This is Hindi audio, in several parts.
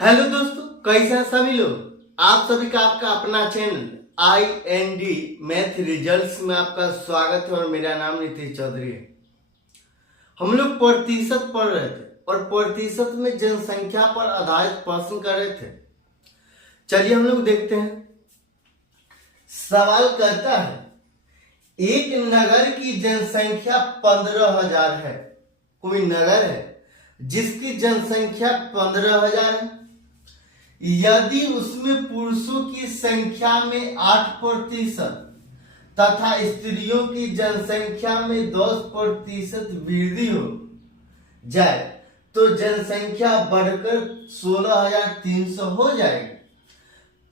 हेलो दोस्तों, कैसे हैं सभी लोग। आप सभी का आपका अपना चैनल IND मैथ रिजल्ट्स में आपका स्वागत है और मेरा नाम नीतीश चौधरी है। हम लोग प्रतिशत पढ़ रहे थे और प्रतिशत में जनसंख्या पर आधारित प्रश्न कर रहे थे। चलिए हम लोग देखते हैं। सवाल कहता है एक नगर की जनसंख्या 15,000 है। कोई नगर है जिसकी जनसंख्या 15,000 है। यदि उसमें पुरुषों की संख्या में 8% तथा स्त्रियों की जनसंख्या में 10% वृद्धि हो जाए तो जनसंख्या बढ़कर 16,300 हो जाएगी।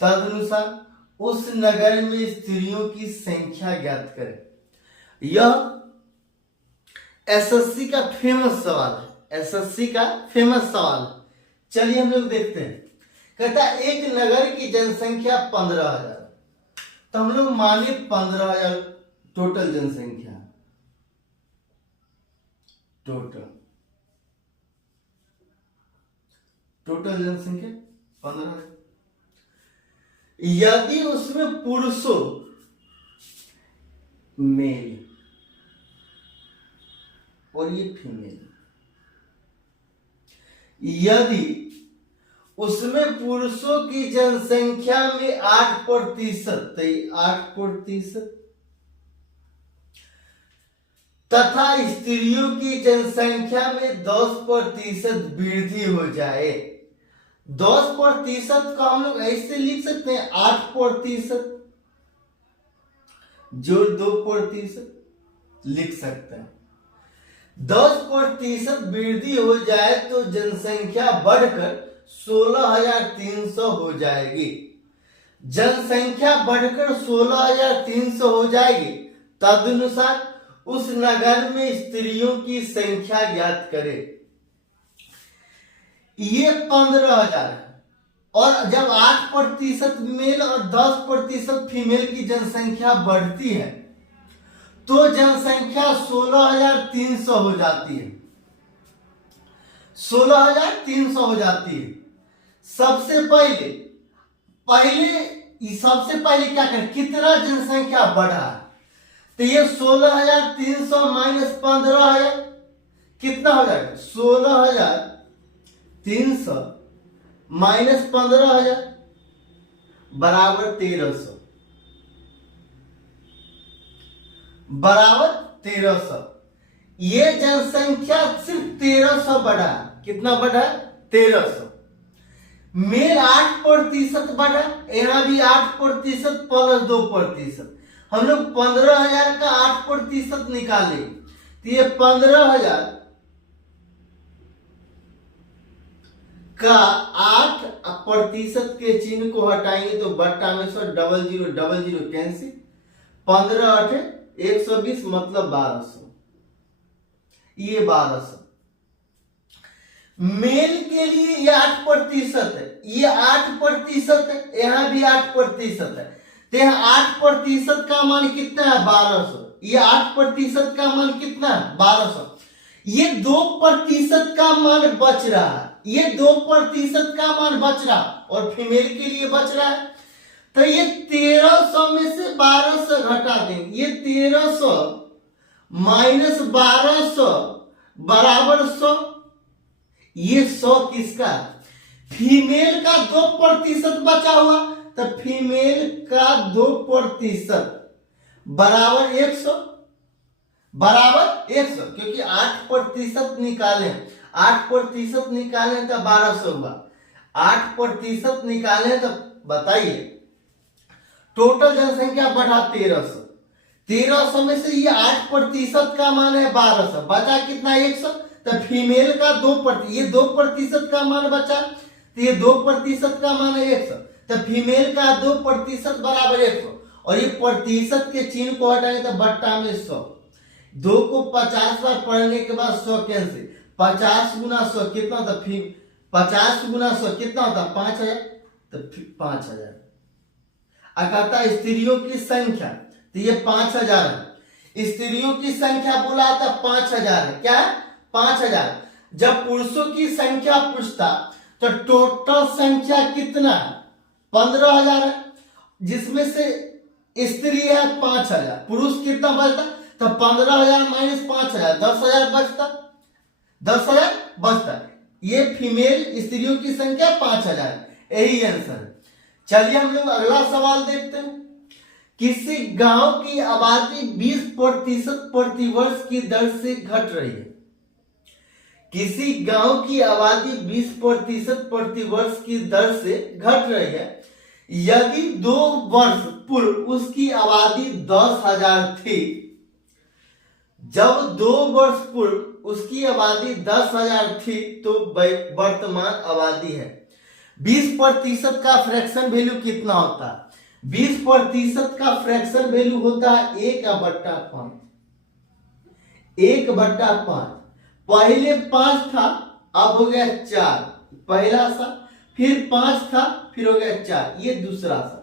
तदनुसार उस नगर में स्त्रियों की संख्या ज्ञात करें। यह एसएससी का फेमस सवाल है। एसएससी का फेमस सवाल है। चलिए हम लोग देखते हैं। कहता है एक नगर की जनसंख्या 15,000, तो हम लोग माने 15,000 टोटल जनसंख्या। टोटल जनसंख्या 15,000। यदि उसमें पुरुषों मेल और ये फीमेल, यदि उसमें पुरुषों की जनसंख्या में 8%, तो 8% तथा स्त्रियों की जनसंख्या में 10% वृद्धि हो जाए। 10% का हम लोग ऐसे लिख सकते हैं 8% जो 2% लिख सकते हैं। 10% वृद्धि हो जाए तो जनसंख्या बढ़कर 16,300 हो जाएगी। जनसंख्या बढ़कर 16,300 हो जाएगी। तदनुसार उस नगर में स्त्रियों की संख्या ज्ञात करें। ये 15,000 है और जब 8% मेल और 10% फीमेल की जनसंख्या बढ़ती है तो जनसंख्या 16,300 हो जाती है। 16,300 हो जाती है। सबसे पहले क्या करें, कितना जनसंख्या बढ़ा, तो ये 16,300 माइनस 15,000 कितना हो जाएगा, 16,300 माइनस 15,000 बराबर 1,300 ये जनसंख्या सिर्फ 1,300 बढ़ा। कितना बढ़ा, 1,300। मेल 8% बढ़ा, यहाँ भी 8% प्लस 2%। हम लोग 15,000 का 8% निकाले तो ये 15,000 का 8% के चिन्ह को हटाएंगे तो बट्टा में 100, 00 कैंसिल, 15 8 120 मतलब 1,200। ये 1,200 मेल के लिए ये 8% है, ये 8% है, यहां भी 8% है। तो यहाँ 8% का मान कितना है, 1,200। ये 8% का मान कितना है, 1,200। ये 2% का मान बच रहा है, ये 2% का मान बच रहा और फीमेल के लिए बच रहा है। तो ये 1,300 में से 1,200 घटा देंगे। ये 1,300 माइनस 1,200 बराबर 100। ये 100 किसका, फीमेल का 2% बचा हुआ, तो फीमेल का 2% बराबर 100, क्योंकि 8% निकाले, 8% निकाले तो 1,200 हुआ। 8% निकाले तो बताइए टोटल जनसंख्या बढ़ा 1,300। 1,300 में से ये 8% का मान है 1,200, बचा कितना, 100। तो फीमेल का 2%, ये 2% का मान बचा, तो ये 2% का मान है 100। तो फीमेल का 2% बराबर 100 और ये प्रतिशत के चिन्ह को हटाएंगे तो बट्टा में 100। 2 को 50 बार पढ़ने के बाद 100 कैंसिल, 50 गुना 100 कितना होता, 50 गुना 100 कितना होता, 5,000। तो 5,000। कहता स्त्रियों की संख्या, तो ये 5,000 है। स्त्रियों की संख्या बोला था 5,000 है, क्या है, 5,000। जब पुरुषों की संख्या पूछता तो टोटल संख्या कितना? 15,000 है, जिसमें से स्त्री है 5,000, पुरुष कितना बचता? तो 15,000 माइनस 5,000, 10,000 बचता, 10,000 बचता। ये फीमेल स्त्रियों की संख्या 5,000, यही आंसर है। चलिए हम लोग अगला सवाल देखते हैं। किसी गांव की आबादी 20% प्रतिवर्ष की दर से घट रही है। किसी गांव की आबादी 20% प्रतिवर्ष की दर से घट रही है। यदि 2 वर्ष पूर्व उसकी आबादी 10,000 थी, जब 2 वर्ष पूर्व उसकी आबादी 10,000 थी, तो वर्तमान आबादी है। 20% का फ्रैक्शन वैल्यू कितना होता है? 20% का फ्रैक्शन वैल्यू होता है 1/5। 1/5। पहले 5 था, अब हो गया 4, पहला सा, फिर 5 था, फिर हो गया 4, ये दूसरा सा।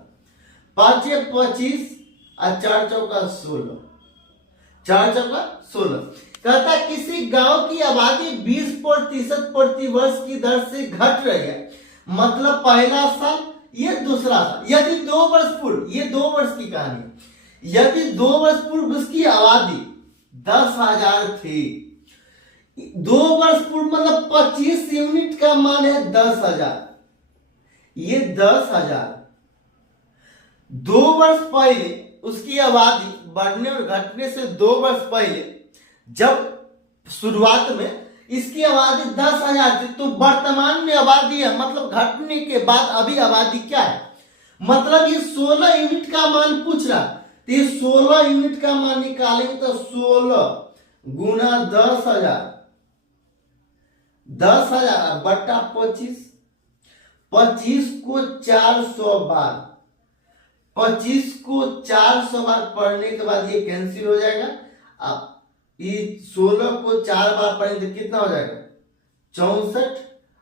5 25 और 4 चौका 16, 4 चौका 16। कहता है किसी गांव की आबादी 20% प्रतिवर्ष की दर से घट रही है। मतलब पहला साल, ये दूसरा साल। यदि 2 वर्ष पूर्व, ये 2 वर्ष की कहानी है, यदि 2 वर्ष पूर्व उसकी आबादी 10,000 थी, 2 वर्ष पूर्व मतलब 25 यूनिट का मान है 10,000, ये 10,000। 2 वर्ष पहले उसकी आबादी बढ़ने और घटने से 2 वर्ष पहले, जब शुरुआत में इसकी आबादी 10,000 थी, तो वर्तमान में आबादी है, मतलब घटने के बाद अभी आबादी क्या है? मतलब ये 16 यूनिट का मान पूछ रहा, तो ये 16 यूनिट का मान निकालेंगे तो 16 गुना 10,000, 10,000 बटा 25। 25 को 400 बार, 25 को 400 बार पढ़ने के बाद ये कैंसिल हो जाएगा। अब ये 16 को 4 बार पढ़ेंगे तो कितना हो जाएगा? 64,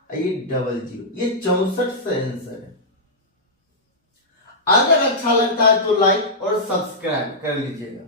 ये 00, ये 64 से आंसर है। अगर अच्छा लगता है तो लाइक और सब्सक्राइब कर लीजिएगा।